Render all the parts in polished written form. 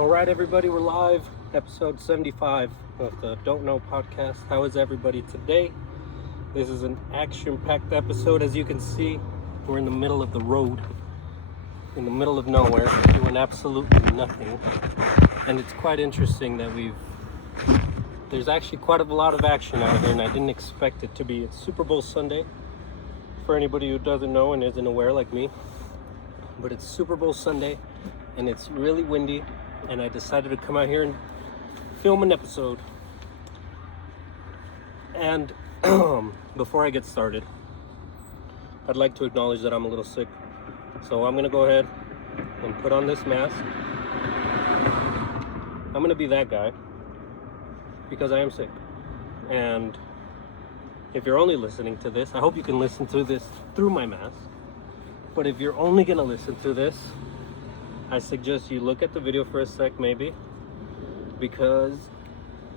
All right, everybody, we're live. Episode 75 of the Don't Know podcast. How is everybody today? This is an action-packed episode. As you can see, we're in the middle of the road, in the middle of nowhere, doing absolutely nothing. And it's quite interesting that there's actually quite a lot of action out here, and I didn't expect it to be. It's Super Bowl Sunday, for anybody who doesn't know and isn't aware like me. But it's Super Bowl Sunday, and it's really windy, and I decided to come out here and film an episode. And before I get started, I'd like to acknowledge that I'm a little sick. So I'm gonna go ahead and put on this mask. I'm gonna be that guy because I am sick. And if you're only listening to this, I hope you can listen to this through my mask. But if you're only gonna listen to this, I suggest you look at the video for a sec maybe, because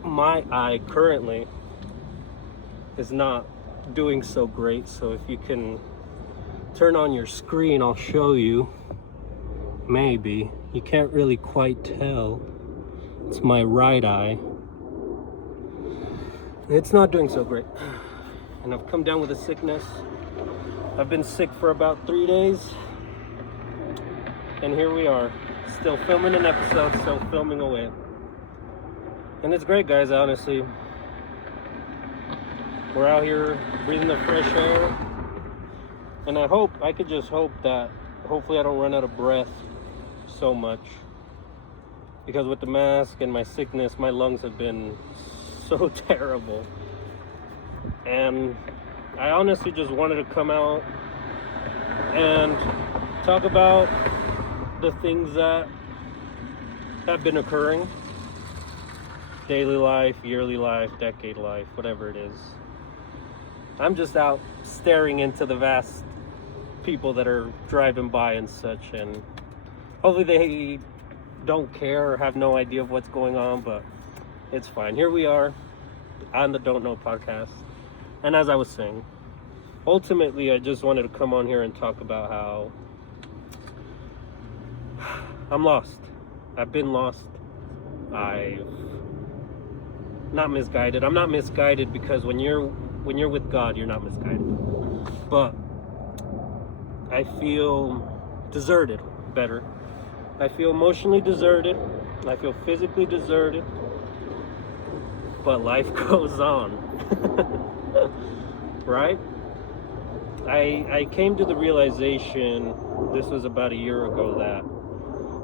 my eye currently is not doing so great. So if you can turn on your screen, I'll show you. Maybe. You can't really quite tell. It's my right eye. It's not doing so great. And I've come down with a sickness. I've been sick for about 3 days. And here we are, still filming an episode, still filming away. And it's great, guys, honestly. We're out here breathing the fresh air. And I could just hope that hopefully I don't run out of breath so much. Because with the mask and my sickness, my lungs have been so terrible. And I honestly just wanted to come out and talk about the things that have been occurring. Daily life, yearly life, decade life, whatever it is. I'm just out staring into the vast people that are driving by and such, and hopefully they don't care or have no idea of what's going on, but it's fine. Here we are on the Don't Know podcast. And as I was saying, ultimately I just wanted to come on here and talk about how I'm lost. I've been lost. I've not misguided. I'm not misguided because when you're with God, you're not misguided. But I feel deserted, better. I feel emotionally deserted. I feel physically deserted. But life goes on. Right? I came to the realization, this was about a year ago, that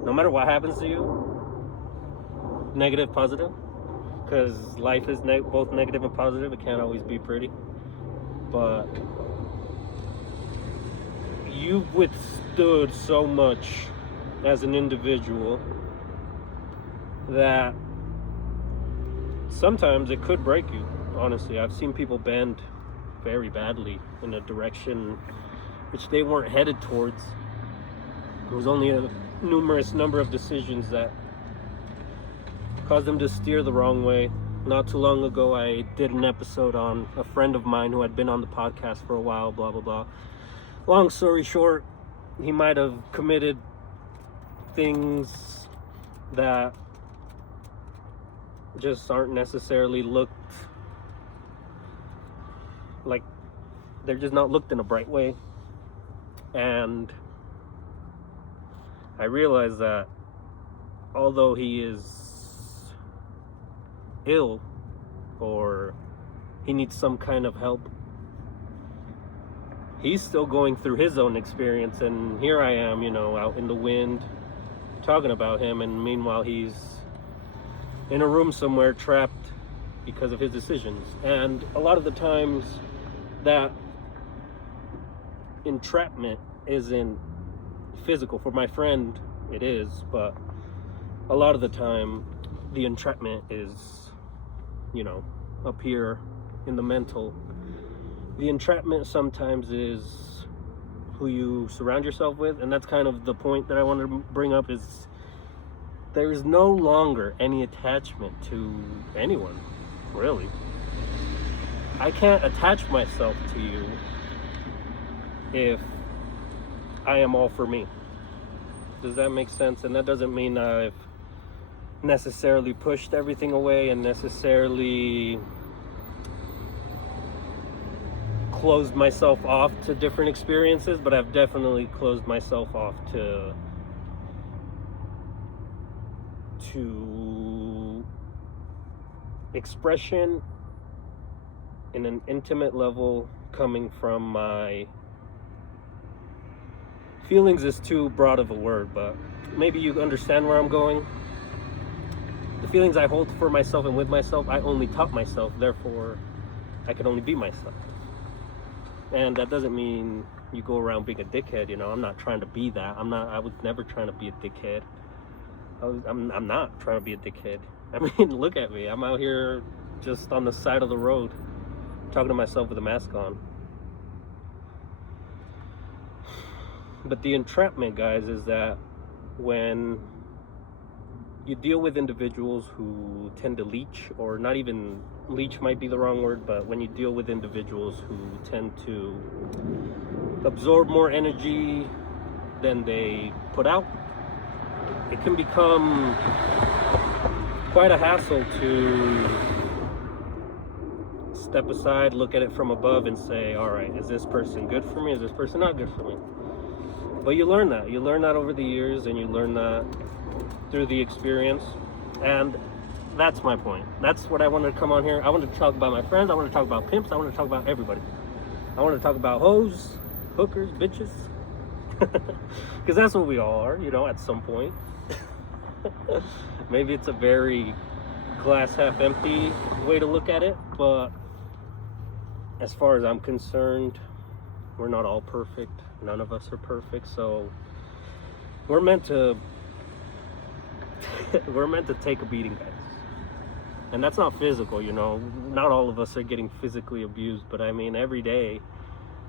no matter what happens to you, negative, positive, because life is both negative and positive. It can't always be pretty. But you've withstood so much as an individual that sometimes it could break you. Honestly, I've seen people bend very badly in a direction which they weren't headed towards. There was only a numerous number of decisions that caused them to steer the wrong way. Not too long ago, I did an episode on a friend of mine who had been on the podcast for a while, blah, blah, blah. Long story short, he might have committed things that just aren't necessarily looked like, they're just not looked in a bright way. And I realized that although he is ill or he needs some kind of help, he's still going through his own experience. And here I am, out in the wind talking about him, and meanwhile he's in a room somewhere trapped because of his decisions. And a lot of the times that entrapment isn't physical. For my friend it is, but a lot of the time the entrapment is up here in the mental. The entrapment sometimes is who you surround yourself with, and that's kind of the point that I wanted to bring up, is there's no longer any attachment to anyone, really. I can't attach myself to you if I am all for me. Does that make sense? And that doesn't mean I've necessarily pushed everything away and necessarily closed myself off to different experiences, but I've definitely closed myself off to expression in an intimate level coming from my feelings is too broad of a word, but maybe you understand where I'm going. The feelings I hold for myself and with myself, I only taught myself, therefore I can only be myself. And that doesn't mean you go around being a dickhead, you know. I'm not trying to be that. I was never trying to be a dickhead. I'm not trying to be a dickhead. I mean, look at me. I'm out here just on the side of the road talking to myself with a mask on. But the entrapment, guys, is that when you deal with individuals who tend to leech, or not even leech might be the wrong word, but when you deal with individuals who tend to absorb more energy than they put out, it can become quite a hassle to step aside, look at it from above and say, all right, is this person good for me? Is this person not good for me? But you learn that. You learn that over the years, and you learn that through the experience. And that's my point. That's what I wanted to come on here. I wanted to talk about my friends. I want to talk about pimps. I want to talk about everybody. I want to talk about hoes, hookers, bitches. Because that's what we all are, you know, at some point. Maybe it's a very glass half empty way to look at it, but as far as I'm concerned, we're not all perfect. None of us are perfect, so we're meant to take a beating, guys. And that's not physical, you know. Not all of us are getting physically abused, but I mean, every day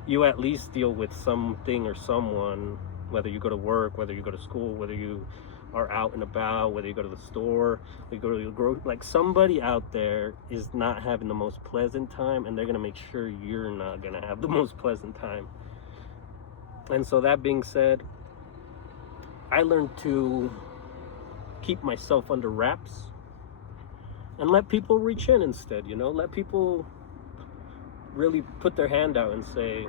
you at least deal with something or someone, whether you go to work, whether you go to school, whether you are out and about, whether you go to the store, you go to your like, somebody out there is not having the most pleasant time, and they're gonna make sure you're not gonna have the most pleasant time. And so that being said, I learned to keep myself under wraps and let people reach in instead, you know. Let people really put their hand out and say,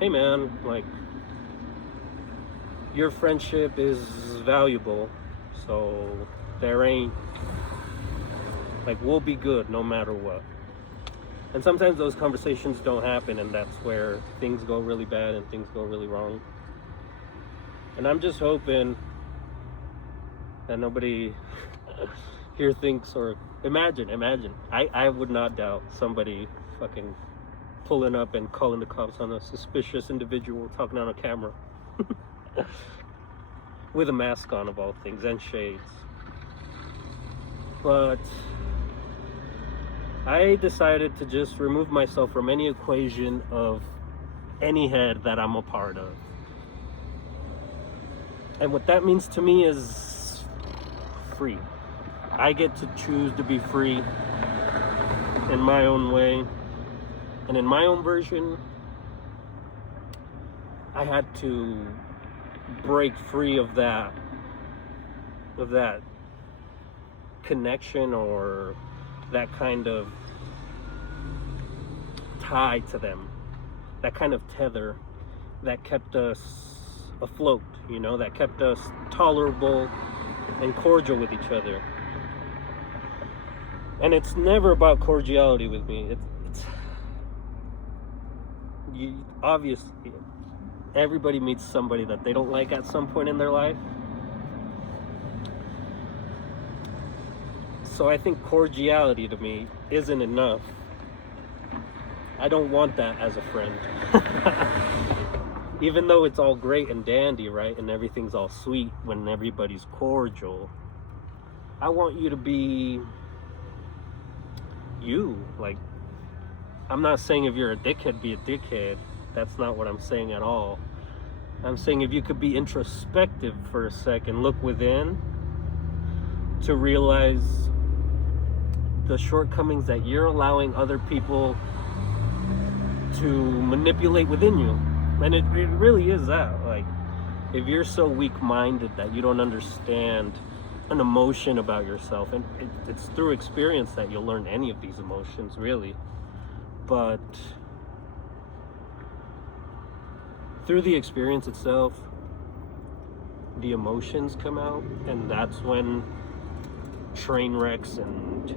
hey man, like, your friendship is valuable, so there ain't, like, we'll be good no matter what. And sometimes those conversations don't happen, and that's where things go really bad and things go really wrong. And I'm just hoping that nobody here thinks, or imagine, I would not doubt somebody fucking pulling up and calling the cops on a suspicious individual talking on a camera. With a mask on, of all things, and shades. But I decided to just remove myself from any equation of any head that I'm a part of. And what that means to me is free. I get to choose to be free in my own way. And in my own version, I had to break free of that connection, or that kind of tie to them, that kind of tether that kept us afloat, you know, that kept us tolerable and cordial with each other. And it's never about cordiality with me. Obviously, everybody meets somebody that they don't like at some point in their life. So I think cordiality to me isn't enough. I don't want that as a friend. Even though it's all great and dandy, right? And everything's all sweet when everybody's cordial. I want you to be you. Like, I'm not saying if you're a dickhead, be a dickhead. That's not what I'm saying at all. I'm saying if you could be introspective for a second, look within to realize the shortcomings that you're allowing other people to manipulate within you. And it really is that. Like, if you're so weak-minded that you don't understand an emotion about yourself, and it's through experience that you'll learn any of these emotions, really. But through the experience itself, the emotions come out, and that's when train wrecks and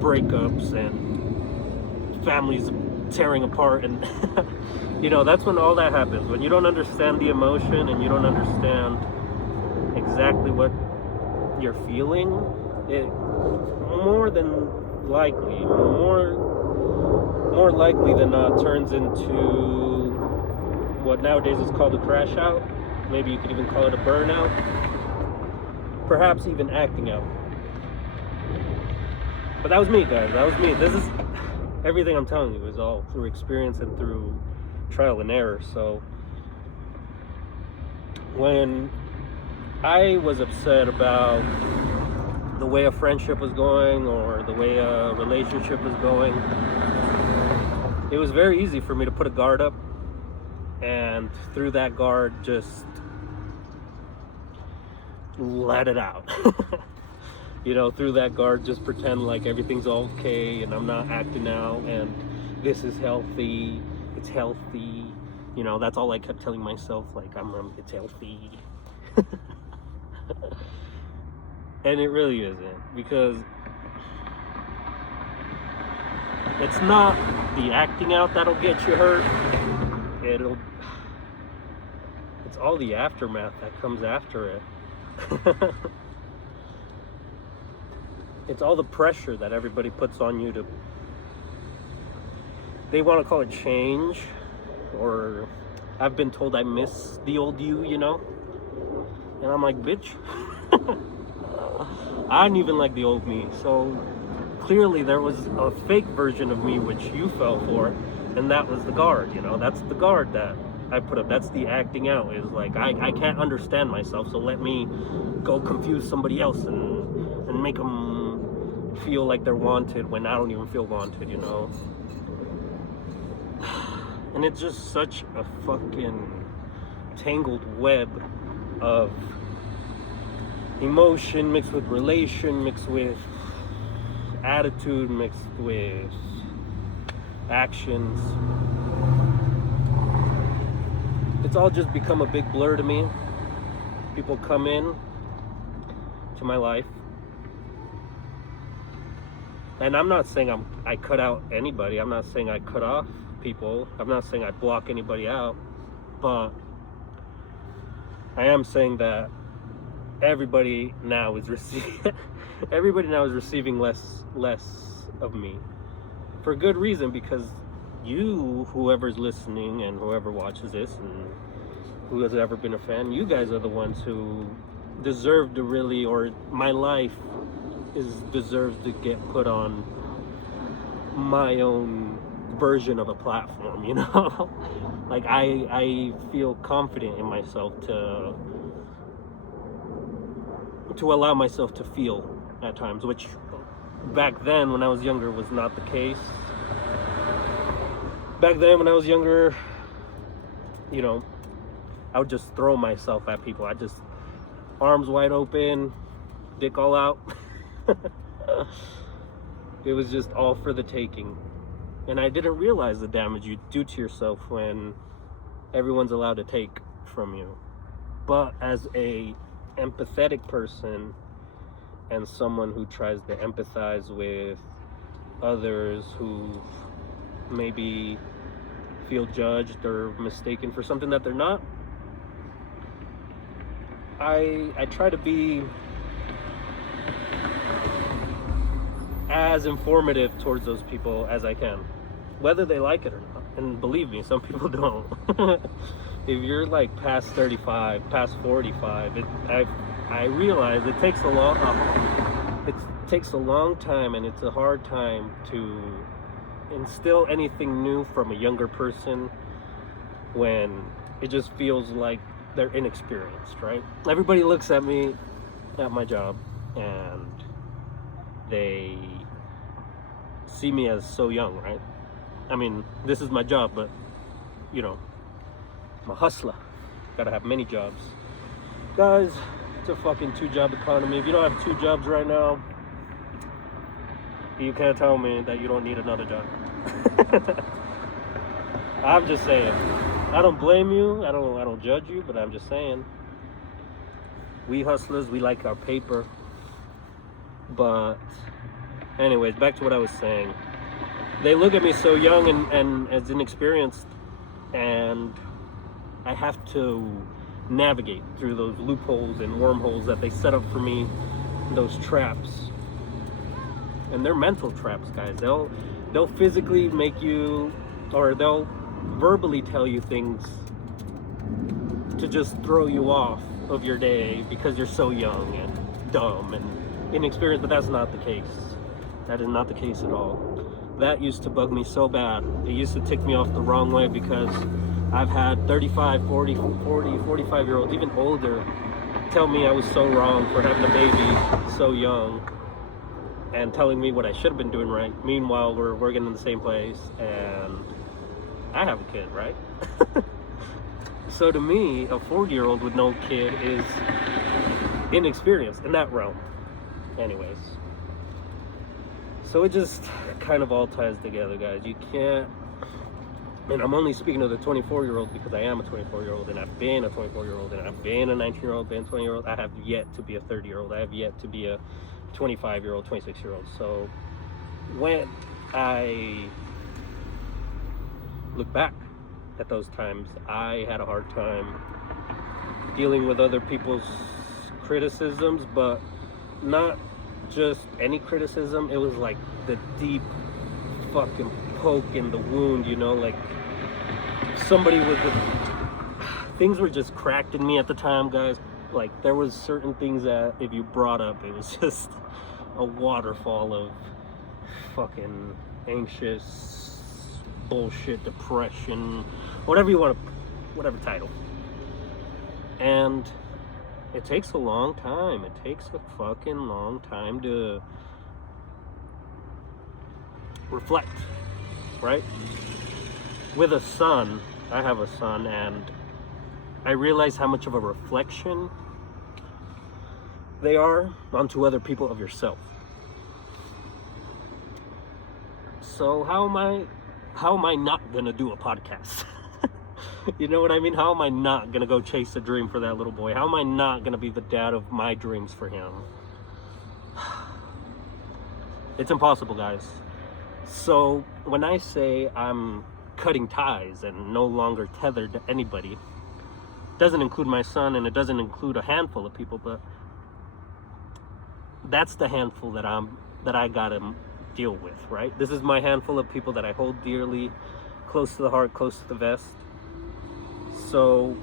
breakups and families tearing apart, and that's when all that happens. When you don't understand the emotion and you don't understand exactly what you're feeling, it more likely than not turns into what nowadays is called a crash out. Maybe you could even call it a burnout, perhaps even acting out. But that was me, guys. That was me. This is everything I'm telling you is all through experience and through trial and error. So when I was upset about the way a friendship was going or the way a relationship was going, it was very easy for me to put a guard up, and through that guard just let it out. Through that guard just pretend like everything's okay and I'm not acting out and this is healthy, it's healthy. That's all I kept telling myself, like it's healthy. And it really isn't, because it's not the acting out that'll get you hurt. It's all the aftermath that comes after it. It's all the pressure that everybody puts on you they want to call it change, or I've been told I miss the old you, and I'm like, bitch, I didn't even like the old me. So clearly there was a fake version of me which you fell for, and that was the guard. That's the guard that I put up. That's the acting out, is like I can't understand myself, so let me go confuse somebody else and make them feel like they're wanted when I don't even feel wanted. And it's just such a fucking tangled web of emotion mixed with relation, mixed with attitude, mixed with actions. It's all just become a big blur to me. People come in to my life, and I'm not saying I cut out anybody. I'm not saying I cut off people. I'm not saying I block anybody out. But I am saying that everybody now is receiving less of me, for good reason, because you, whoever's listening and whoever watches this and who has ever been a fan, you guys are the ones who deserve to really, or my life deserves to get put on my own version of a platform. Like I feel confident in myself to allow myself to feel at times, which back then when I was younger was not the case. Back then when I was younger, I would just throw myself at people. I just, arms wide open, dick all out. It was just all for the taking. And I didn't realize the damage you do to yourself when everyone's allowed to take from you. But as a empathetic person and someone who tries to empathize with others who maybe feel judged or mistaken for something that they're not, I try to be as informative towards those people as I can, whether they like it or not. And believe me, some people don't. If you're like past 35, past 45, I realize it takes a long time, and it's a hard time to instill anything new from a younger person when it just feels like they're inexperienced, right? Everybody looks at me at my job and they see me as so young, right? I mean, this is my job, but I'm a hustler. Gotta have many jobs. Guys, It's a fucking 2-job economy. If you don't have 2 jobs right now, you can't tell me that you don't need another job. I'm just saying. I don't blame you. I don't judge you, but I'm just saying. We hustlers, we like our paper. But anyways, back to what I was saying. They look at me so young and as inexperienced, and I have to navigate through those loopholes and wormholes that they set up for me, those traps. And they're mental traps, guys. They'll physically make you, or they'll verbally tell you things to just throw you off of your day because you're so young and dumb and inexperienced, but that's not the case. That is not the case at all. That used to bug me so bad. It used to tick me off the wrong way because I've had 35, 40, 45-year-olds, even older, tell me I was so wrong for having a baby so young and telling me what I should have been doing right. Meanwhile, we're working in the same place and I have a kid, right? So to me, a 40-year-old with no kid is inexperienced in that realm. Anyways. So it just kind of all ties together, guys. You can't, and I'm only speaking to the 24-year-old because I am a 24-year-old and I've been a 24-year-old and I've been a 19-year-old, been a 20-year-old. I have yet to be a 30-year-old. I have yet to be a 25-year-old, 26-year-old. So when I look back at those times, I had a hard time dealing with other people's criticisms, but not just any criticism. It was like the deep fucking poke in the wound, you know, like somebody with things were just cracked in me at the time, guys. Like there was certain things that if you brought up, it was just a waterfall of fucking anxious bullshit, depression, whatever you want to, whatever title. And it takes a long time. It takes a fucking long time to reflect, right? With a son, I have a son, and I realize how much of a reflection they are onto other people of yourself. So how am I not gonna do a podcast? You know what I mean? How am I not gonna go chase a dream for that little boy? How am I not gonna be the dad of my dreams for him? It's impossible, guys. So when I say I'm cutting ties and no longer tethered to anybody, it doesn't include my son and it doesn't include a handful of people, but that's the handful that I gotta deal with, right? This is my handful of people that I hold dearly, close to the heart, close to the vest. So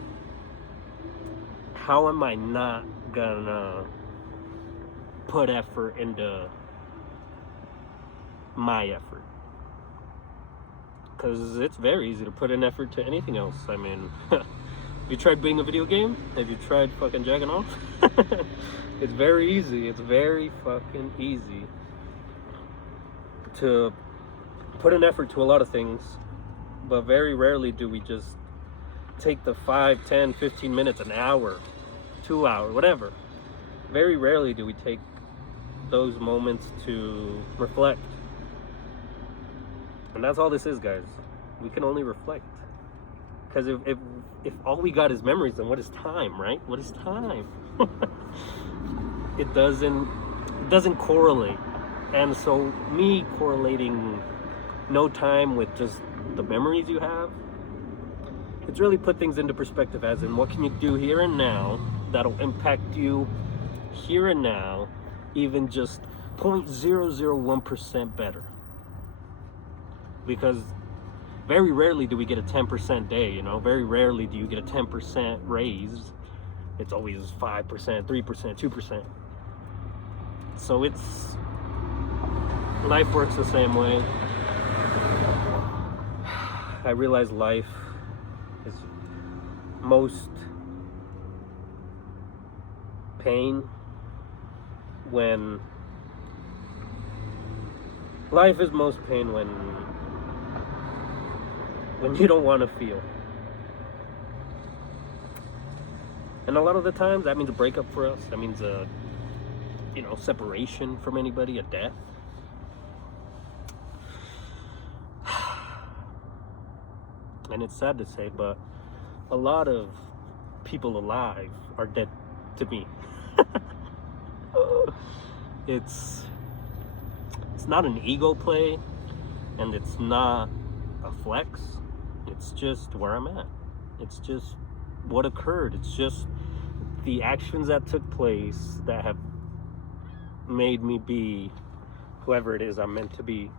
how am I not gonna put effort into my effort? Because it's very easy to put in effort to anything else. I mean, have you tried being a video game? Have you tried fucking jacking off? It's very easy. It's very fucking easy to put an effort to a lot of things, but very rarely do we just take the 5, 10, 15 minutes, an hour, 2 hours, whatever. Very rarely do we take those moments to reflect. And that's all this is, guys. We can only reflect. Because if all we got is memories, then what is time, right? What is time? It doesn't correlate. And so me correlating no time with just the memories you have, it's really put things into perspective, as in what can you do here and now that'll impact you here and now, even just 0.001% better. Because very rarely do we get a 10% day, you know, very rarely do you get a 10% raise. It's always 5%, 3%, 2%. So life works the same way. I realize life is most pain when you don't want to feel. And a lot of the times that means a breakup for us. That means a, separation from anybody, a death. And it's sad to say, but a lot of people alive are dead to me. It's not an ego play, and it's not a flex. It's just where I'm at. It's just what occurred. It's just the actions that took place that have made me be whoever it is I'm meant to be.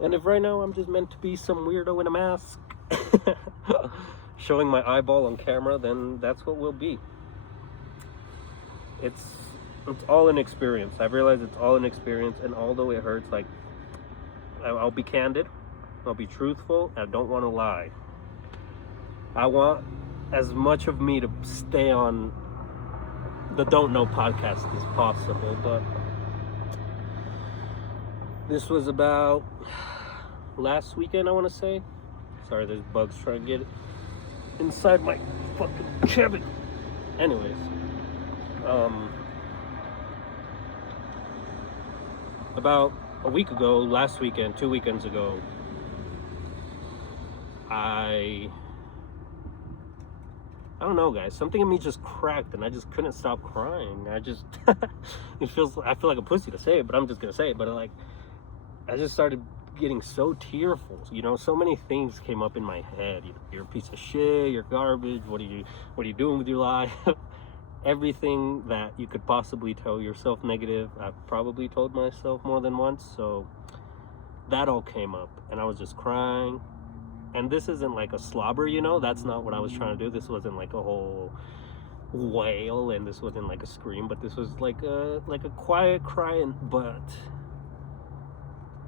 And if right now I'm just meant to be some weirdo in a mask showing my eyeball on camera, then that's what we'll be. It's all an experience. I've realized it's all an experience, and although it hurts, like, I'll be candid, I'll be truthful, and I don't want to lie. I want as much of me to stay on the Don't Know podcast as possible, but this was about last weekend, I want to say. Sorry, there's bugs trying to get inside my fucking cabin. Anyways, about a week ago, last weekend, 2 weekends ago, I don't know, guys. Something in me just cracked, and I just couldn't stop crying. I feel like a pussy to say it, but I'm just gonna say it. But I just started getting so tearful. So many things came up in my head. You're a piece of shit. You're garbage. What are you doing with your life? Everything that you could possibly tell yourself negative, I've probably told myself more than once. So that all came up, and I was just crying. And this isn't like a slobber, that's not what I was trying to do. This wasn't like a whole wail, and this wasn't like a scream, but this was like a quiet crying. But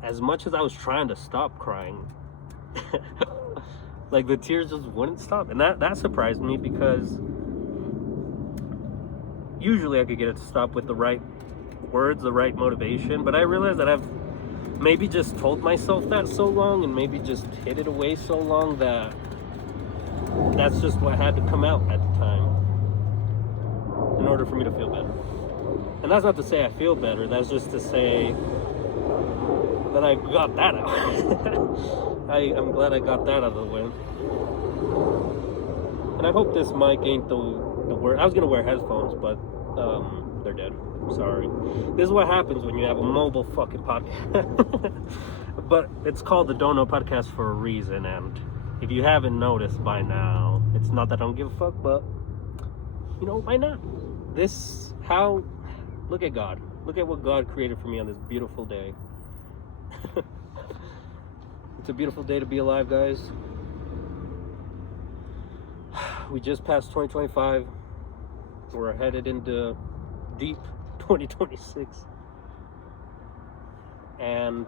as much as I was trying to stop crying, like the tears just wouldn't stop. And that surprised me, because usually I could get it to stop with the right words, the right motivation, but I realized that I've maybe just told myself that so long, and maybe just hid it away so long, that that's just what had to come out at the time in order for me to feel better. And that's not to say I feel better, that's just to say that I got that out. I'm glad I got that out of the way. And I hope this mic ain't the word. I was gonna wear headphones, but they're dead. Sorry. This is what happens when you have a mobile fucking podcast. But it's called the Don't Know Podcast for a reason, and if you haven't noticed by now, it's not that I don't give a fuck, but why not? Look at God. Look at what God created for me on this beautiful day. It's a beautiful day to be alive, guys. We just passed 2025. We're headed into deep 2026. And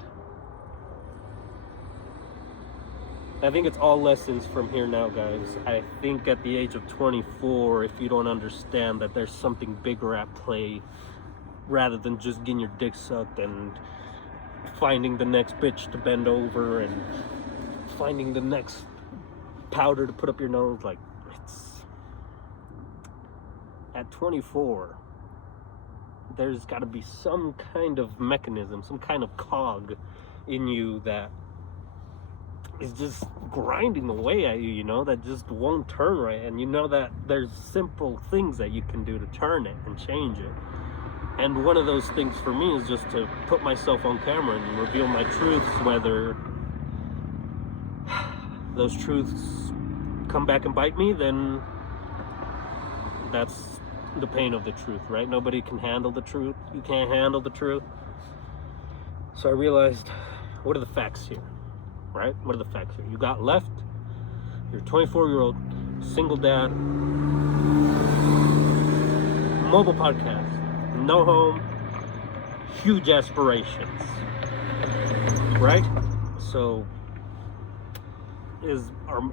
I think it's all lessons from here now, guys. I think at the age of 24, if you don't understand that there's something bigger at play, rather than just getting your dick sucked and finding the next bitch to bend over and finding the next powder to put up your nose, like, at 24, there's got to be some kind of mechanism, some kind of cog in you that is just grinding away at you, that just won't turn right. And that there's simple things that you can do to turn it and change it. And one of those things for me is just to put myself on camera and reveal my truths, whether those truths come back and bite me, then that's the pain of the truth, right? Nobody can handle the truth. You can't handle the truth. So I realized, what are the facts here, right? What are the facts here? You got left. You're a 24-year-old single dad, mobile podcast, no home, huge aspirations, right? So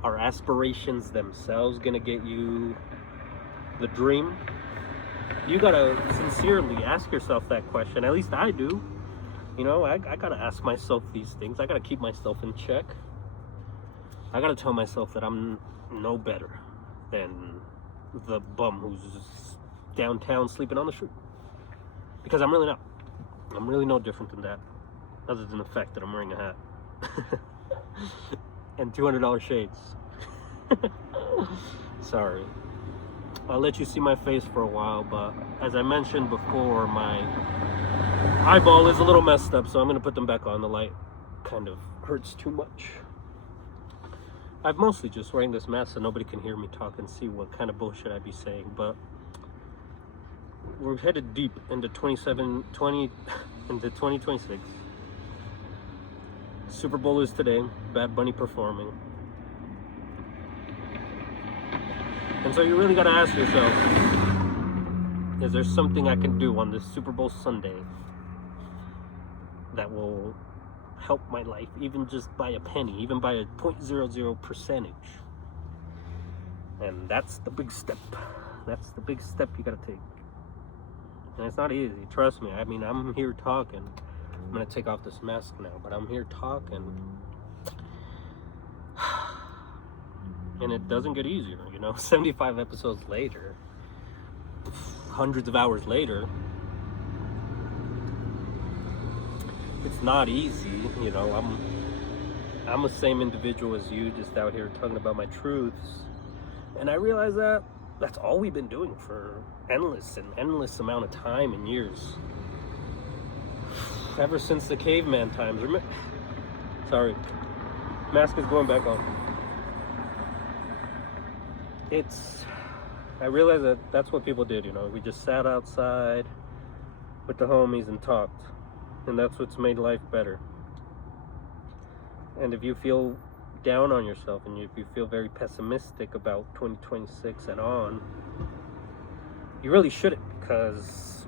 are aspirations themselves gonna get you the dream? You gotta sincerely ask yourself that question. At least I do. I gotta ask myself these things. I gotta keep myself in check. I gotta tell myself that I'm no better than the bum who's downtown sleeping on the street. Because I'm really not. I'm really no different than that, other than the fact that I'm wearing a hat and $200 shades. Sorry. I'll let you see my face for a while, but as I mentioned before, my eyeball is a little messed up, so I'm gonna put them back on. The light kind of hurts too much. I'm mostly just wearing this mask so nobody can hear me talk and see what kind of bullshit I'd be saying, but we're headed deep into 2026. Super Bowl is today. Bad Bunny performing. And so you really gotta ask yourself, is there something I can do on this Super Bowl Sunday that will help my life, even just by a penny, even by a 0.00 percentage? And that's the big step. That's the big step you gotta take. And it's not easy, trust me. I mean, I'm here talking. I'm gonna take off this mask now, but I'm here talking. And it doesn't get easier, 75 episodes later, hundreds of hours later, it's not easy, I'm the same individual as you, just out here talking about my truths. And I realize that that's all we've been doing for endless amount of time and years. Ever since the caveman times. Sorry, mask is going back on. I realize that that's what people did, we just sat outside with the homies and talked, and that's what's made life better. And if you feel down on yourself and if you feel very pessimistic about 2026 and on, you really shouldn't, because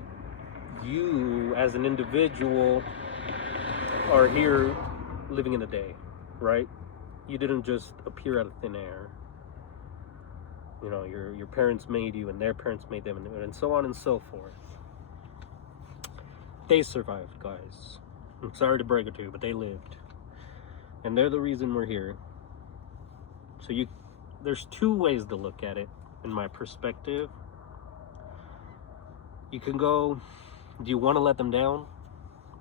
you as an individual are here living in the day, right? You didn't just appear out of thin air. Your parents made you, and their parents made them, and so on and so forth. They survived, guys. I'm sorry to break it to you, but they lived. And they're the reason we're here. So there's two ways to look at it, in my perspective. You can go, do you want to let them down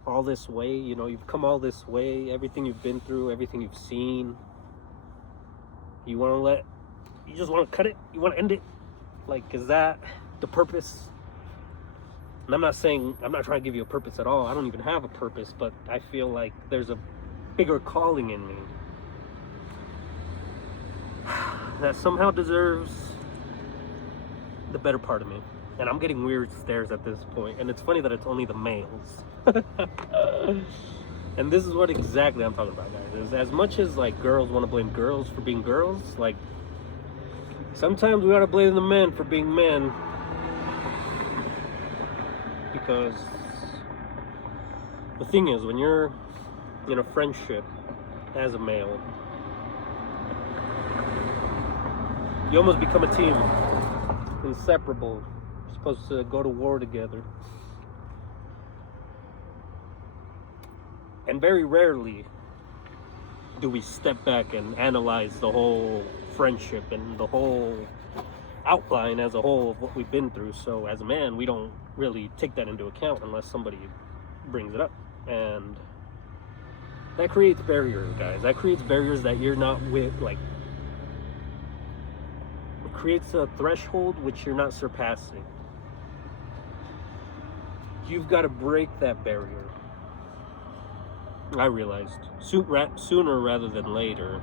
all this way? You've come all this way, everything you've been through, everything you've seen. You just want to cut it? You want to end it? Is that the purpose? And I'm not trying to give you a purpose at all. I don't even have a purpose, but I feel like there's a bigger calling in me that somehow deserves the better part of me. And I'm getting weird stares at this point. And it's funny that it's only the males. And this is what exactly I'm talking about, guys. Is as much as girls want to blame girls for being girls, sometimes we gotta blame the men for being men. Because the thing is, when you're in a friendship as a male, you almost become a team. Inseparable. You're supposed to go to war together. And very rarely do we step back and analyze the whole friendship and the whole outline as a whole of what we've been through. So as a man, we don't really take that into account unless somebody brings it up. And that creates barriers, guys. That creates barriers that you're not with, it creates a threshold which you're not surpassing. You've got to break that barrier. I realized sooner rather than later,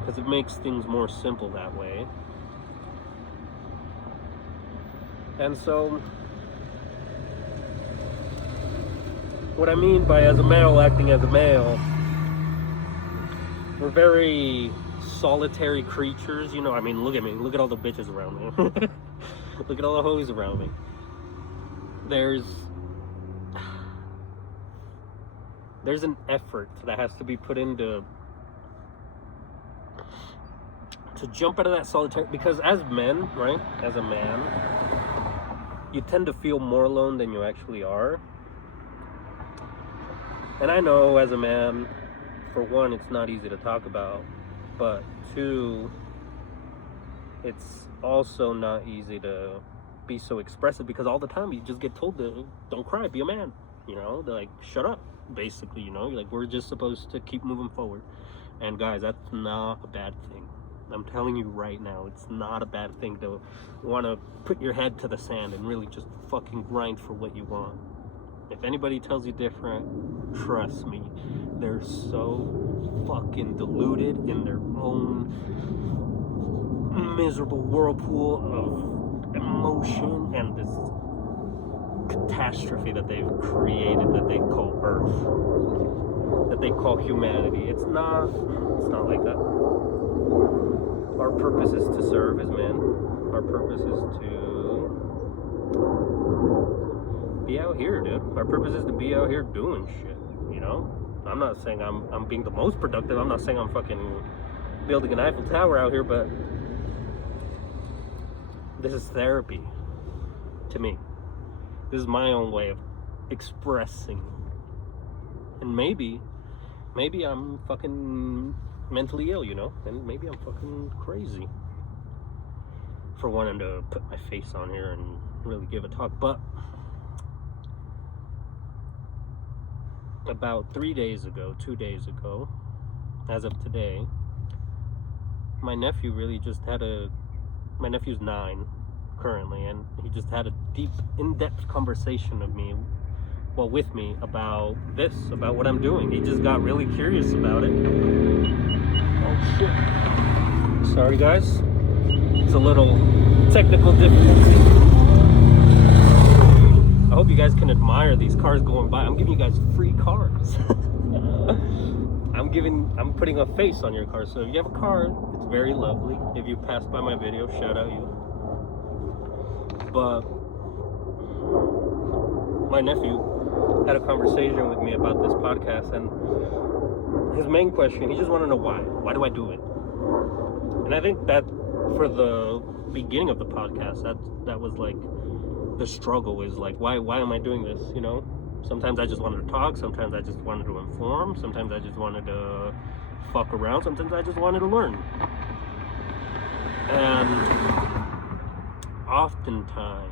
because it makes things more simple that way. And so, what I mean by as a male acting as a male, we're very solitary creatures, look at me, look at all the bitches around me. Look at all the hoes around me. There's an effort that has to be put into to jump out of that solitary, because as men, right, as a man, you tend to feel more alone than you actually are. And I know as a man, for one, it's not easy to talk about, but two, it's also not easy to be so expressive, because all the time you just get told to don't cry, be a man, you know. They're like, shut up, basically, you know. You're like, we're just supposed to keep moving forward. And guys, that's not a bad thing. I'm telling you right now, it's not a bad thing to want to put your head to the sand and really just fucking grind for what you want. If anybody tells you different, trust me, they're so fucking deluded in their own miserable whirlpool of emotion and this catastrophe that they've created, that they call Earth, that they call humanity. It's not like that. Our purpose is to serve as men. Our purpose is to be out here, dude. Our purpose is to be out here doing shit, you know? I'm not saying I'm being the most productive. I'm not saying I'm fucking building an Eiffel Tower out here, but this is therapy to me. This is my own way of expressing. And maybe I'm fucking mentally ill, you know? And maybe I'm fucking crazy for wanting to put my face on here and really give a talk. But about 2 days ago, as of today, my nephew really just had my nephew's 9 currently, and he just had a deep, in-depth conversation with me about this, about what I'm doing. He just got really curious about it. Oh shit. Sorry guys. It's a little technical difficulty. I hope you guys can admire these cars going by. I'm giving you guys free cars. I'm putting a face on your car. So if you have a car, it's very lovely. If you pass by my video, shout out you. But my nephew had a conversation with me about this podcast, and his main question, he just wanted to know why. Why do I do it? And I think that for the beginning of the podcast, that was like the struggle, is like, why am I doing this, you know? Sometimes I just wanted to talk, sometimes I just wanted to inform, sometimes I just wanted to fuck around, sometimes I just wanted to learn. And oftentimes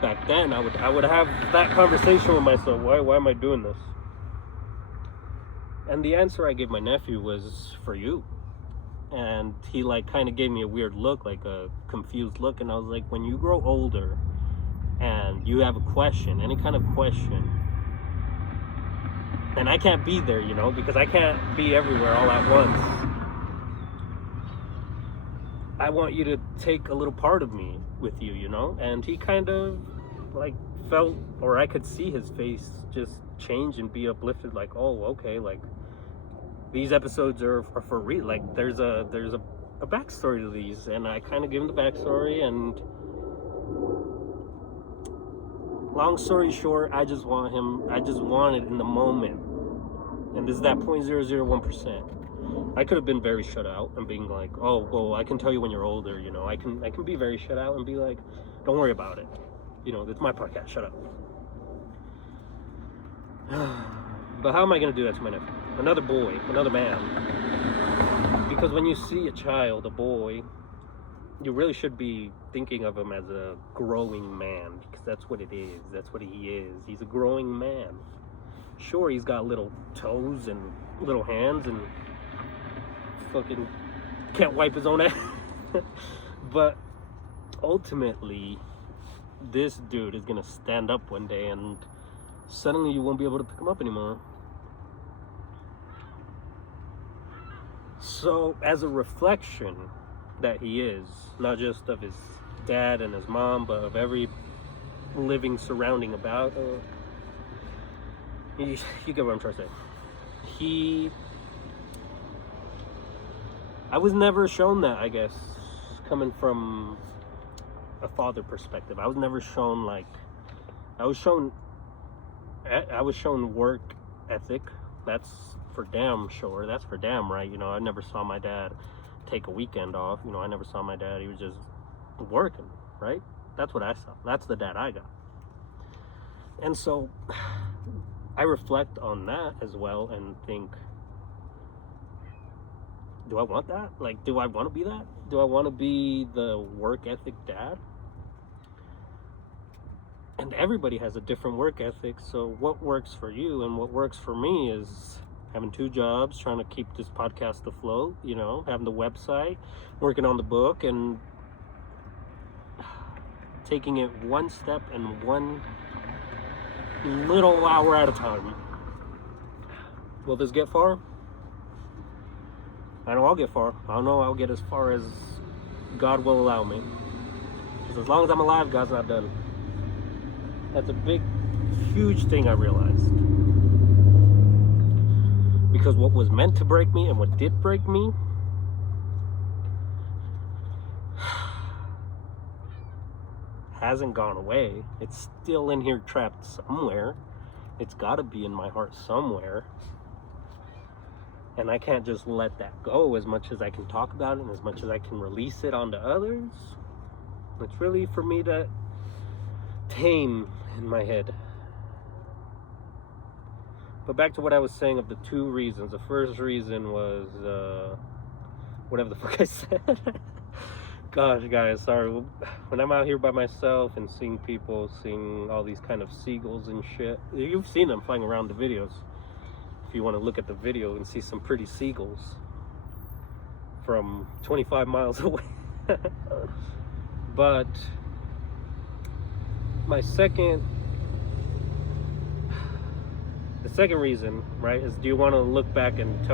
back then I would have that conversation with myself. Why am I doing this? And the answer I gave my nephew was for you. And he like kind of gave me a weird look, like a confused look, and I was like, when you grow older and you have a question, any kind of question, and I can't be there, you know, because I can't be everywhere all at once, I want you to take a little part of me with you, you know? And he kind of like felt, or I could see his face just change and be uplifted, like, oh, okay, like these episodes are for real. Like there's a backstory to these, and I kind of give him the backstory. And long story short, I just wanted in the moment, and this is that 0.001%. I could have been very shut out and being like, oh, well, I can tell you when you're older, you know. I can be very shut out and be like, don't worry about it, you know, it's my podcast, shut up. But how am I going to do that to my nephew? Another boy, another man. Because when you see a child, a boy, you really should be thinking of him as a growing man, because that's what it is. That's what he is. He's a growing man. Sure, he's got little toes and little hands and fucking can't wipe his own ass. But ultimately, this dude is gonna stand up one day and suddenly you won't be able to pick him up anymore. So as a reflection that he is, not just of his dad and his mom, but of every living surrounding about you get what I'm trying to say. I was never shown that, I guess, coming from a father perspective. I was never shown, like, I was shown work ethic. That's for damn sure. That's for damn right. You know, I never saw my dad take a weekend off. You know, I never saw my dad. He was just working, right? That's what I saw. That's the dad I got. And so I reflect on that as well and think, do I want that? Like, do I want to be that? Do I want to be the work ethic dad? And everybody has a different work ethic, so what works for you and what works for me is having 2 jobs, trying to keep this podcast afloat, you know, having the website, working on the book, and taking it one step and one little hour at a time. Will this get far? I know I'll get far. I don't know I'll get as far as God will allow me. Because as long as I'm alive, God's not done. That's a big, huge thing I realized. Because what was meant to break me and what did break me hasn't gone away. It's still in here trapped somewhere. It's got to be in my heart somewhere. And I can't just let that go. As much as I can talk about it and as much as I can release it onto others, it's really for me to tame in my head. But back to what I was saying of the 2 reasons. The first reason was whatever the fuck I said. Gosh, guys, sorry. When I'm out here by myself and seeing people, seeing all these kind of seagulls and shit, you've seen them flying around the videos. If you want to look at the video and see some pretty seagulls from 25 miles away. But the second reason, right, is do you want to look back and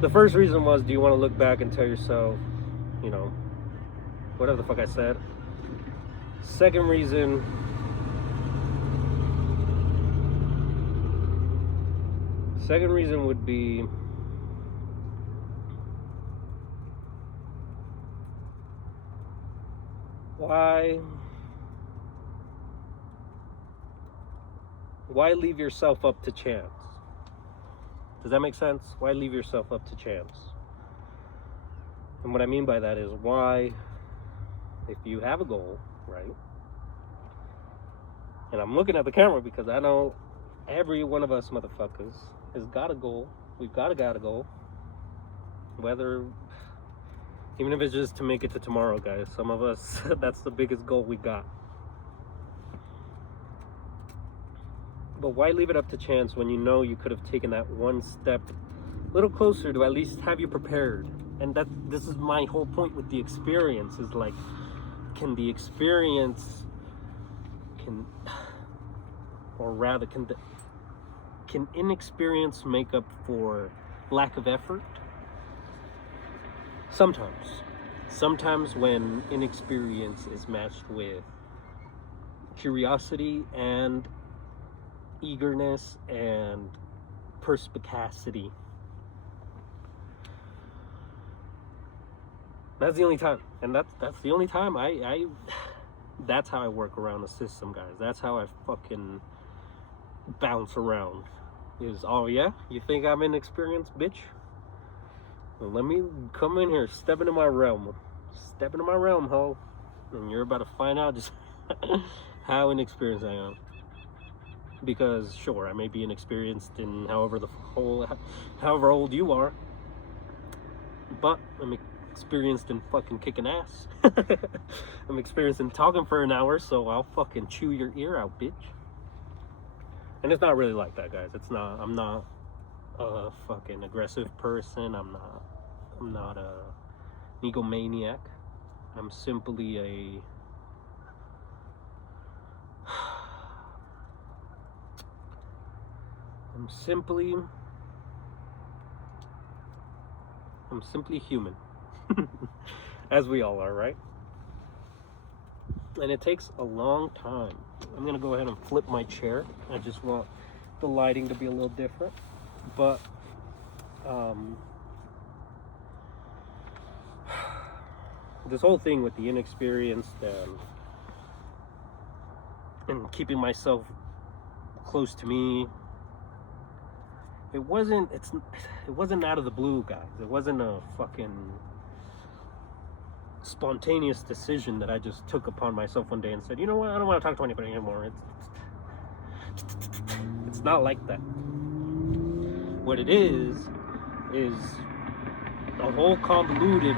the first reason was, do you want to look back and tell yourself, you know, whatever the fuck I said. Second reason would be why leave yourself up to chance? Does that make sense? Why leave yourself up to chance? And what I mean by that is, why, if you have a goal, right? And I'm looking at the camera because I know every one of us motherfuckers has got a goal. We've got a goal. Whether, even if it's just to make it to tomorrow, guys. Some of us, that's the biggest goal we got. But why leave it up to chance when you know you could have taken that one step a little closer to at least have you prepared? And this is my whole point with the experience, is like, can inexperience make up for lack of effort? Sometimes when inexperience is matched with curiosity and eagerness and perspicacity, that's the only time. And that's the only time that's how I work around the system, guys. That's how I fucking bounce around. Is, oh yeah, you think I'm inexperienced, bitch? Well, let me come in here, step into my realm, ho, and you're about to find out just how inexperienced I am. Because sure, I may be inexperienced in however old you are, but I'm experienced in fucking kicking ass. I'm experienced in talking for an hour, so I'll fucking chew your ear out, bitch. And it's not really like that, guys. I'm not a fucking aggressive person. I'm not a egomaniac. I'm simply I'm simply human. As we all are, right? And it takes a long time. I'm gonna go ahead and flip my chair. I just want the lighting to be a little different. But this whole thing with the inexperienced and keeping myself close to me, it wasn't out of the blue, guys. It wasn't a fucking spontaneous decision that I just took upon myself one day and said, you know what, I don't want to talk to anybody anymore. It's not like that. What it is a whole convoluted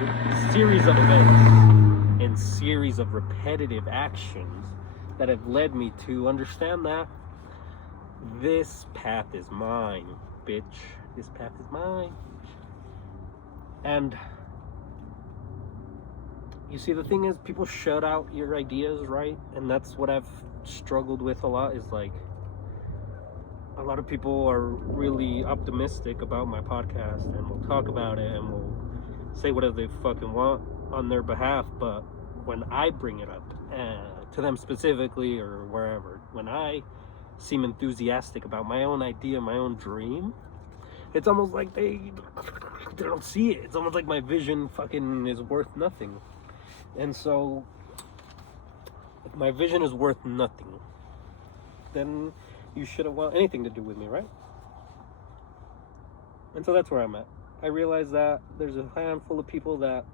series of events and series of repetitive actions that have led me to understand that this path is mine, bitch. This path is mine. And you see, the thing is, people shut out your ideas, right? And that's what I've struggled with a lot, is like, a lot of people are really optimistic about my podcast and will talk about it and will say whatever they fucking want on their behalf. But when I bring it up to them specifically or wherever, when I seem enthusiastic about my own idea, my own dream, it's almost like they don't see it. It's almost like my vision fucking is worth nothing. And so, if my vision is worth nothing, then you shouldn't want anything to do with me, right? And so that's where I'm at. I realize that there's a handful of people that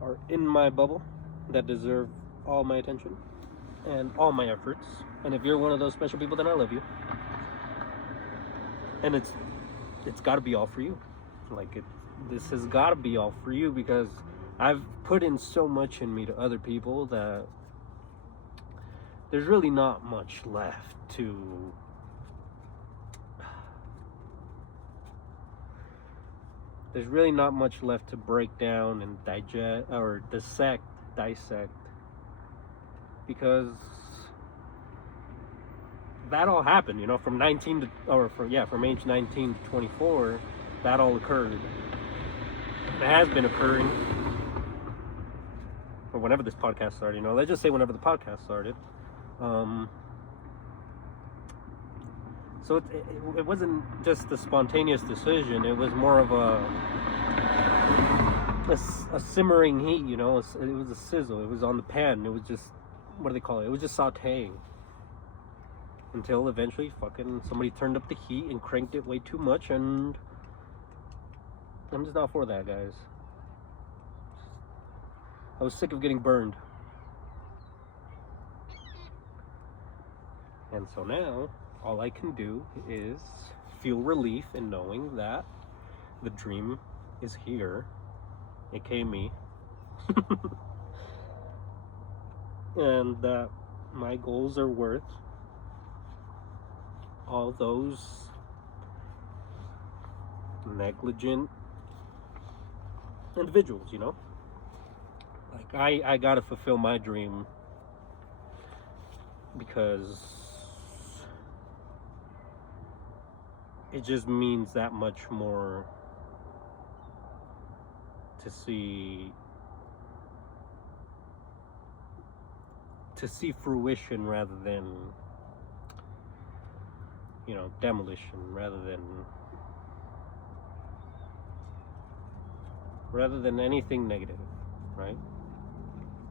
are in my bubble that deserve all my attention and all my efforts. And if you're one of those special people, then I love you. And it's got to be all for you. This has got to be all for you, because I've put in so much in me to other people that there's really not much left to break down and digest or dissect, because that all happened, from age 19 to 24, that all occurred. It has been occurring, or whenever this podcast started, let's just say whenever the podcast started. So it wasn't just a spontaneous decision. It was more of a simmering heat, it was a sizzle. It was on the pan. It was just, what do they call it? It was just sauteing. Until eventually fucking somebody turned up the heat and cranked it way too much, and I'm just not for that, guys. I was sick of getting burned. And so now, all I can do is feel relief in knowing that the dream is here, aka me. And that my goals are worth all those negligent individuals, Like, I gotta fulfill my dream, because it just means that much more to see fruition rather than demolition, rather than anything negative, right?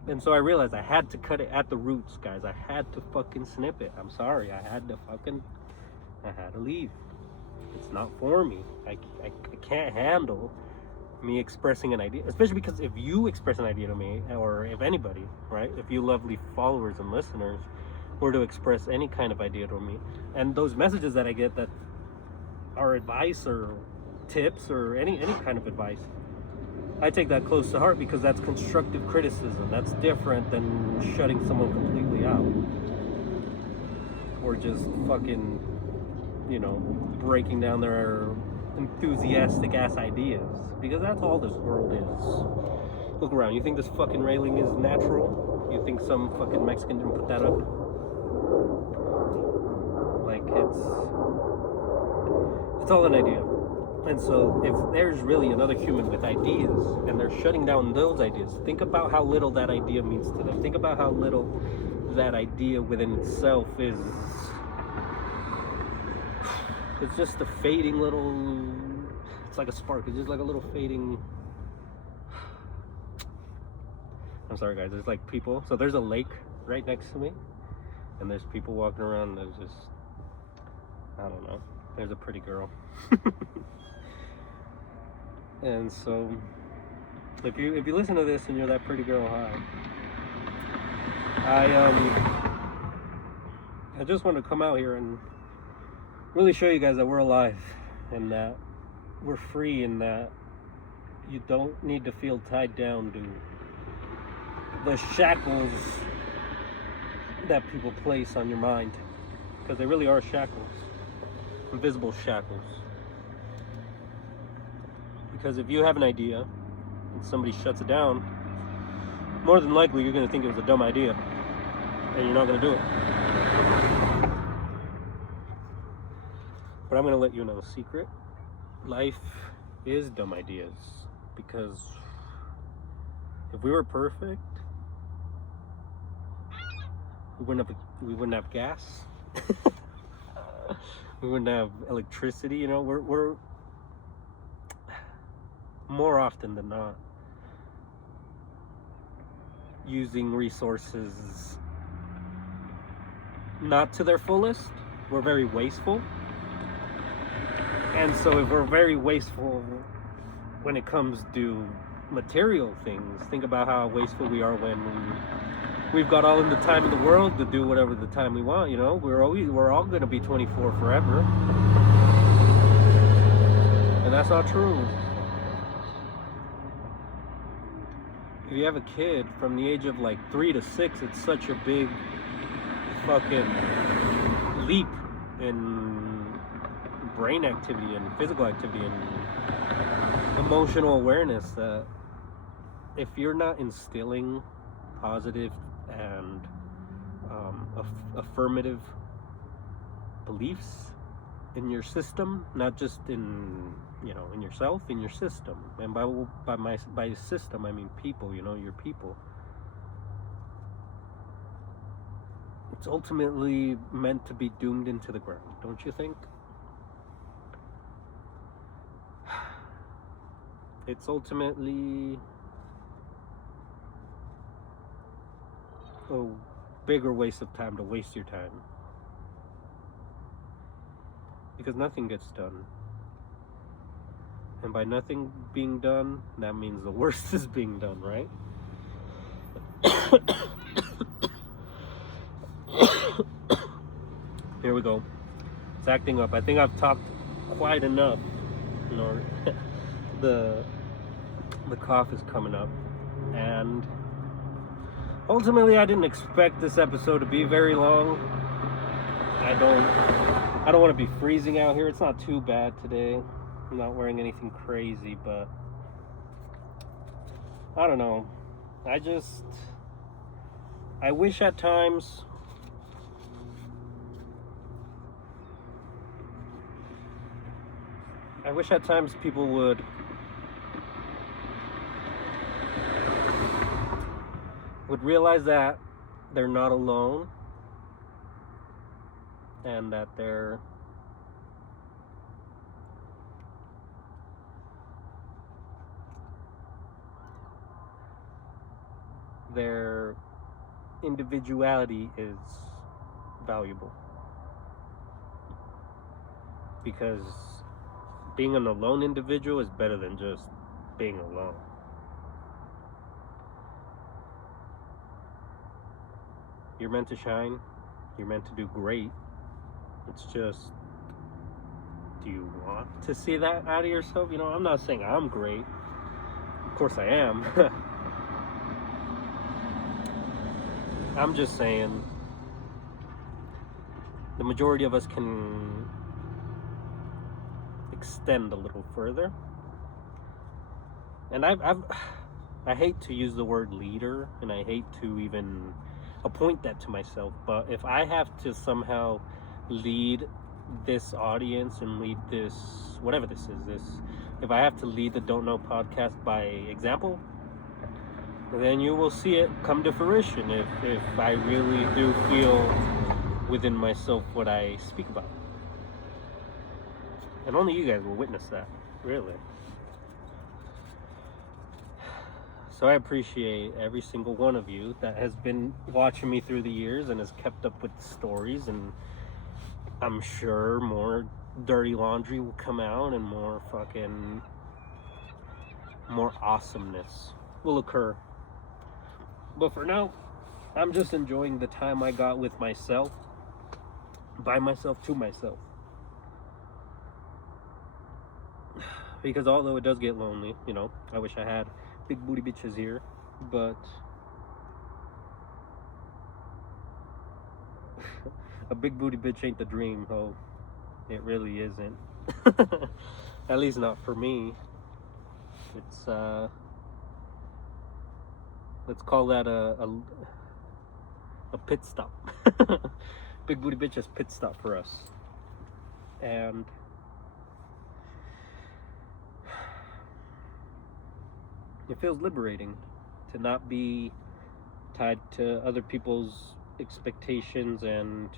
And so I realized I had to cut it at the roots, guys. I had to fucking snip it. I'm sorry. I had to leave. It's not for me. I can't handle me expressing an idea, especially because if you express an idea to me, or if anybody, right, if you lovely followers and listeners were to express any kind of idea to me, and those messages that I get that are advice or tips or any kind of advice, I take that close to heart, because that's constructive criticism. That's different than shutting someone completely out, or just fucking breaking down their enthusiastic ass ideas, because that's all this world is. Look around. You think this fucking railing is natural? You think some fucking Mexican didn't put that up? Like, it's all an idea. And so if there's really another human with ideas and they're shutting down those ideas, think about how little that idea means to them. Think about how little that idea within itself is. It's just a fading little, it's like a spark. It's just like a little fading. I'm sorry, guys. There's like people. So there's a lake right next to me, and there's people walking around. There's just, I don't know. There's a pretty girl. And so, if you listen to this and you're that pretty girl, I just want to come out here and really show you guys that we're alive, and that we're free, and that You don't need to feel tied down to the shackles that people place on your mind, because they really are shackles, invisible shackles. Because if you have an idea and somebody shuts it down, more than likely you're going to think it was a dumb idea and you're not going to do it. But I'm going to let you know a secret. Life is dumb ideas, because if we were perfect, we wouldn't have gas. We wouldn't have electricity. You know, we're more often than not using resources not to their fullest. We're very wasteful. And so if we're very wasteful when it comes to material things, think about how wasteful we are when we've got all in the time in the world to do whatever the time we want. You know, we're all going to be 24 forever, and that's not true. If you have a kid from the age of like 3 to 6, it's such a big fucking leap in brain activity and physical activity and emotional awareness that if you're not instilling positive and affirmative beliefs in your system, not just in yourself, in your system, and by system I mean people, your people, it's ultimately meant to be doomed into the ground, don't you think? It's ultimately a bigger waste of time to waste your time, because nothing gets done, and by nothing being done, that means the worst is being done, right? Here we go. It's acting up. I think I've talked quite enough. The cough is coming up, and ultimately I didn't expect this episode to be very long. I don't want to be freezing out here. It's not too bad today. I'm not wearing anything crazy, but I don't know. I wish at times people would realize that they're not alone, and that they're their individuality is valuable, because being an alone individual is better than just being alone. You're meant to shine, you're meant to do great. It's just, do you want to see that out of yourself? I'm not saying I'm great. Of course I am. I'm just saying the majority of us can extend a little further. And I hate to use the word leader, and I hate to even appoint that to myself, but if I have to somehow lead this audience and lead this, whatever this is, if I have to lead the Don't Know podcast by example, then you will see it come to fruition if I really do feel within myself what I speak about. And only you guys will witness that, really. So I appreciate every single one of you that has been watching me through the years and has kept up with the stories, and I'm sure more dirty laundry will come out and more awesomeness will occur. But for now, I'm just enjoying the time I got with myself, by myself, to myself. Because although it does get lonely, you know, I wish I had big booty bitches here, but a big booty bitch ain't the dream, ho. It really isn't. At least not for me. It's let's call that a pit stop. Big booty bitch is pit stop for us. And it feels liberating to not be tied to other people's expectations and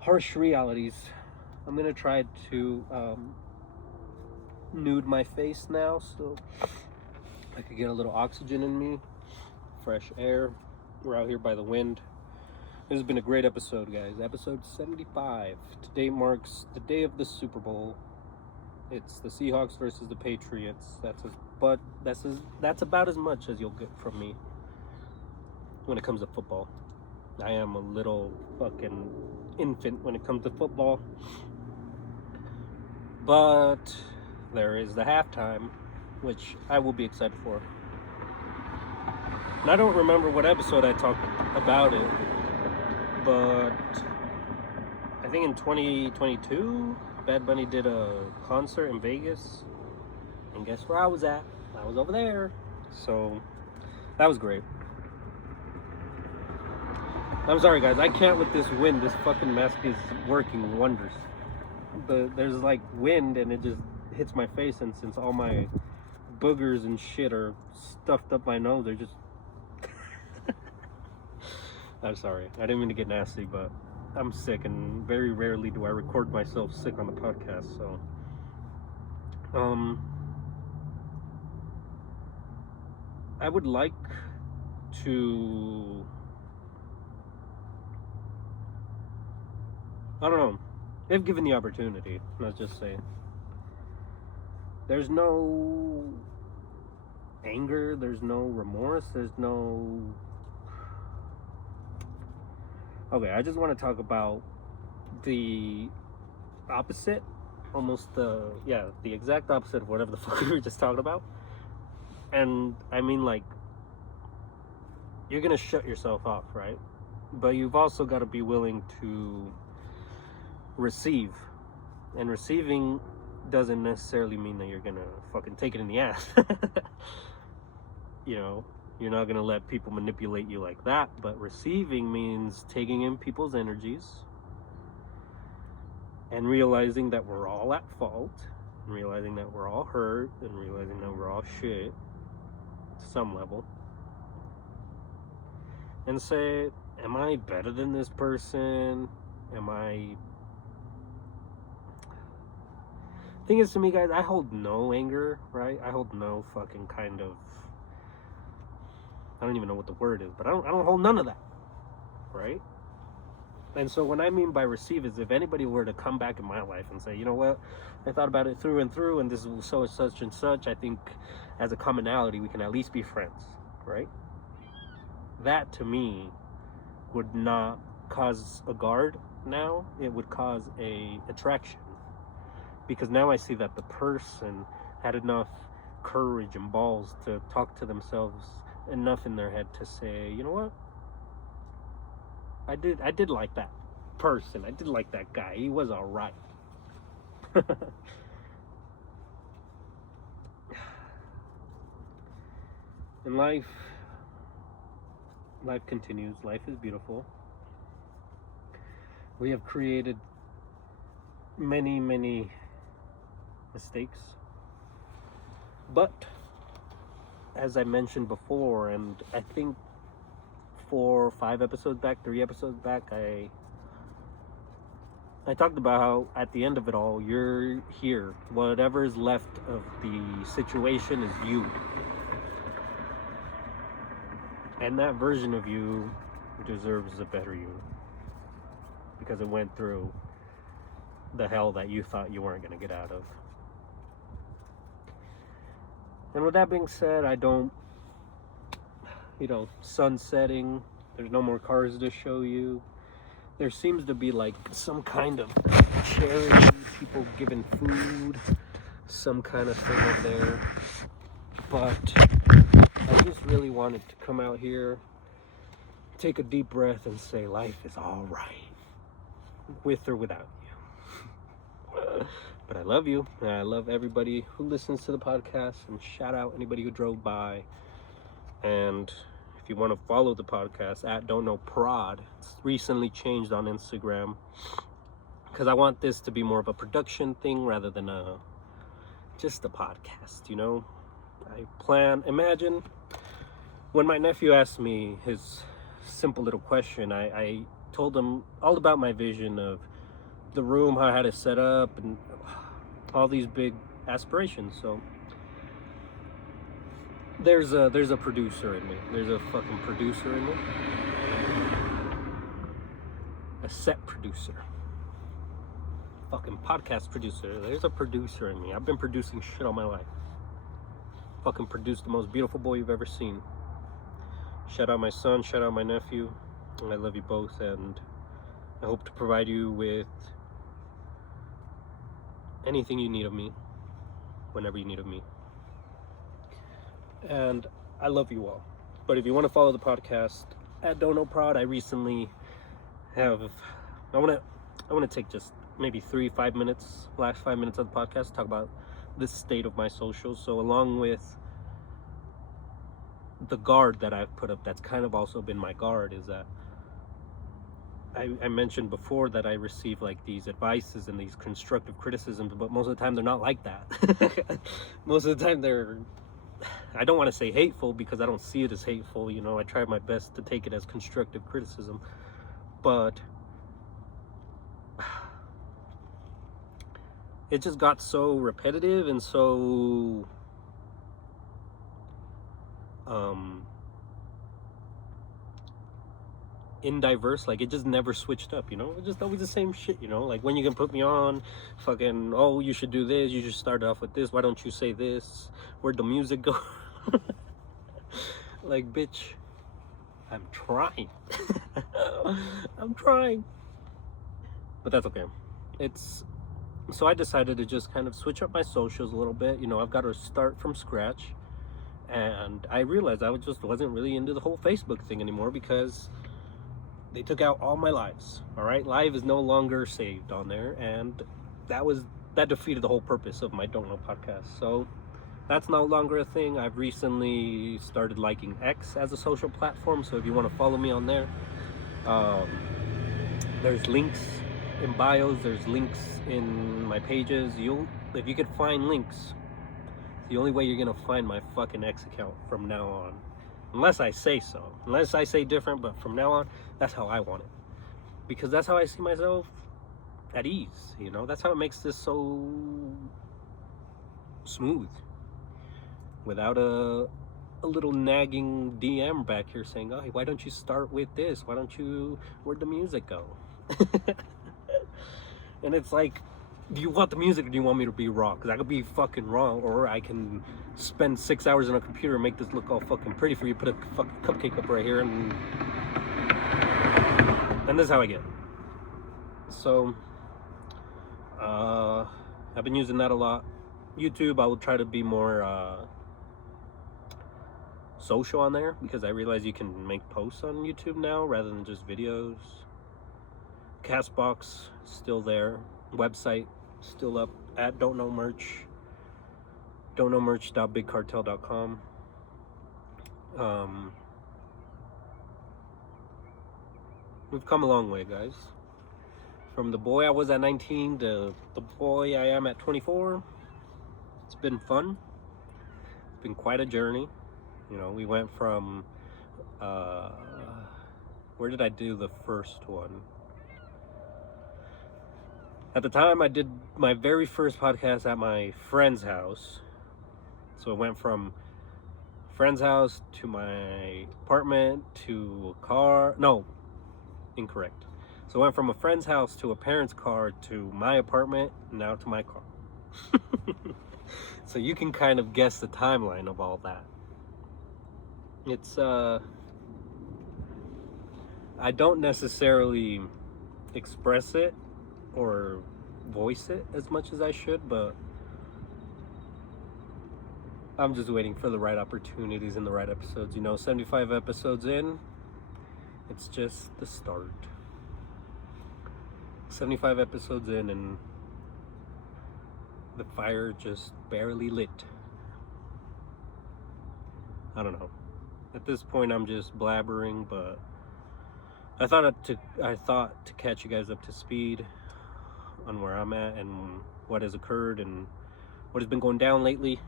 harsh realities. I'm gonna try to nude my face now so I could get a little oxygen in me, fresh air. We're out here by the wind. This has been a great episode, guys. Episode 75. Today marks the day of the Super Bowl. It's the Seahawks versus the Patriots. That's about as much as you'll get from me when it comes to football. I am a little fucking infant when it comes to football. But there is the halftime, which I will be excited for. And I don't remember what episode I talked about it, but I think in 2022, Bad Bunny did a concert in Vegas. And guess where I was at? I was over there. So that was great. I'm sorry, guys. I can't with this wind. This fucking mask is working wonders. But there's like wind and it just hits my face, and since all my boogers and shit are stuffed up my nose, they're just I'm sorry, I didn't mean to get nasty, but I'm sick, and very rarely do I record myself sick on the podcast. So I would like to, I don't know, if given the opportunity, let's just say, there's no anger, there's no remorse, there's no... Okay, I just want to talk about the opposite, almost the exact opposite of whatever the fuck we were just talking about. And I mean, like, you're gonna shut yourself off, right? But you've also got to be willing to receive. And receiving doesn't necessarily mean that you're gonna fucking take it in the ass. You know, you're not gonna let people manipulate you like that. But receiving means taking in people's energies and realizing that we're all at fault, and realizing that we're all hurt, and realizing that we're all shit to some level, and say, am I better than this person? Am I... Thing is, to me, guys, I hold no anger, right? I hold no fucking kind of... I don't even know what the word is, but I don't hold none of that, right? And so what I mean by receive is, if anybody were to come back in my life and say, you know what, I thought about it through and through, and this is so such and such, I think as a commonality we can at least be friends, right? That to me would not cause a guard now, it would cause a attraction. Because now I see that the person had enough courage and balls to talk to themselves enough in their head to say, you know what? I did like that person. I did like that guy. He was all right. And life continues. Life is beautiful. We have created many, many mistakes, but as I mentioned before, and I think 4 or 5 episodes back, 3 episodes back, I talked about how at the end of it all, you're here. Whatever is left of the situation is you, and that version of you deserves a better you, because it went through the hell that you thought you weren't going to get out of. And with that being said, I don't, sun setting, there's no more cars to show you. There seems to be like some kind of charity, people giving food, some kind of thing over there. But I just really wanted to come out here, take a deep breath, and say life is all right, with or without you. But I love you, and I love everybody who listens to the podcast, and shout out anybody who drove by. And if you want to follow the podcast at Don't Know Prod, it's recently changed on Instagram, because I want this to be more of a production thing rather than just a podcast, you know. Imagine when my nephew asked me his simple little question, I told him all about my vision of the room, how I had it set up, and all these big aspirations. So there's a producer in me. There's a fucking producer in me. A set producer. Fucking podcast producer. There's a producer in me. I've been producing shit all my life. Fucking produced the most beautiful boy you've ever seen. Shout out my son, shout out my nephew. I love you both, and I hope to provide you with anything you need of me, whenever you need of me. And I love you all. But if you want to follow the podcast at Don't Know Prod, I recently have, I want to take just maybe 3-5 minutes, last 5 minutes of the podcast to talk about the state of my socials. So along with the guard that I've put up, that's kind of also been my guard, is that I mentioned before that I receive like these advices and these constructive criticisms, but most of the time they're not like that. Most of the time I don't want to say hateful, because I don't see it as hateful, you know. I try my best to take it as constructive criticism, but it just got so repetitive and so indiverse. Like, it just never switched up, you know. It's just always the same shit, you know. Like, when you can put me on fucking, oh, you should do this, you should start off with this, why don't you say this, where'd the music go? Like, bitch, I'm trying. I'm trying, but that's okay. So I decided to just kind of switch up my socials a little bit. You know, I've got to start from scratch. And I realized I just wasn't really into the whole Facebook thing anymore, because they took out all my lives. All right, live is no longer saved on there, and that defeated the whole purpose of my Don't Know podcast. So that's no longer a thing. I've recently started liking X as a social platform, so if you want to follow me on there, there's links in bios, there's links in my pages. If you could find links, the only way you're gonna find my fucking X account from now on, unless I say so, unless I say different, but from now on, that's how I want it, because that's how I see myself at ease, you know. That's how it makes this so smooth, without a little nagging DM back here saying, oh, why don't you start with this, where'd the music go? And it's like, do you want the music, or do you want me to be raw? Because I could be fucking raw, or I can spend 6 hours on a computer and make this look all fucking pretty for you, put a fucking cupcake up right here, and this is how I get. So I've been using that a lot. YouTube, I will try to be more social on there, because I realize you can make posts on YouTube now rather than just videos. Castbox, still there. Website, still up at Don't Know Merch. don'tknowmerch.bigcartel.com. We've come a long way, guys. From the boy I was at 19 to the boy I am at 24. It's been fun. It's been quite a journey. You know, we went from where did I do the first one? At the time, I did my very first podcast at my friend's house. So it went from friend's house to my apartment to a car. No, incorrect. So it went from a friend's house to a parent's car to my apartment, now to my car. So you can kind of guess the timeline of all that. It's, I don't necessarily express it or voice it as much as I should, but I'm just waiting for the right opportunities and the right episodes. 75 episodes in, it's just the start. 75 episodes in, and the fire just barely lit. I don't know. At this point, I'm just blabbering, but I thought to catch you guys up to speed on where I'm at and what has occurred and what has been going down lately.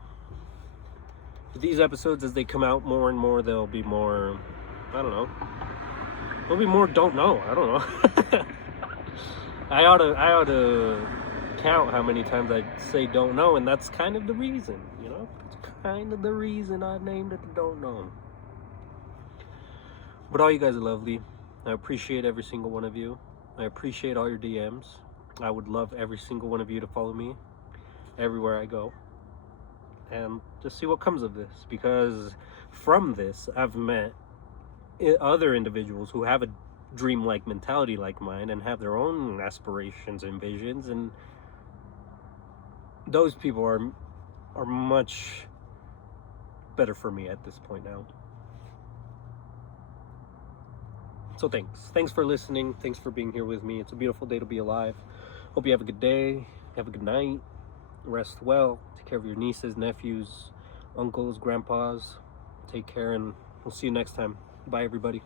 These episodes, as they come out more and more, they'll be more, I don't know. There'll be more don't know. I don't know. I ought to count how many times I say don't know, and that's kind of the reason, It's kind of the reason I named it the don't know. But all you guys are lovely. I appreciate every single one of you. I appreciate all your DMs. I would love every single one of you to follow me everywhere I go. And just see what comes of this. Because from this, I've met other individuals who have a dreamlike mentality like mine and have their own aspirations and visions. And those people are much better for me at this point now. So thanks for listening. Thanks for being here with me. It's a beautiful day to be alive. Hope you have a good day, have a good night, rest well, take care of your nieces, nephews, uncles, grandpas. Take care, and we'll see you next time. Bye, everybody.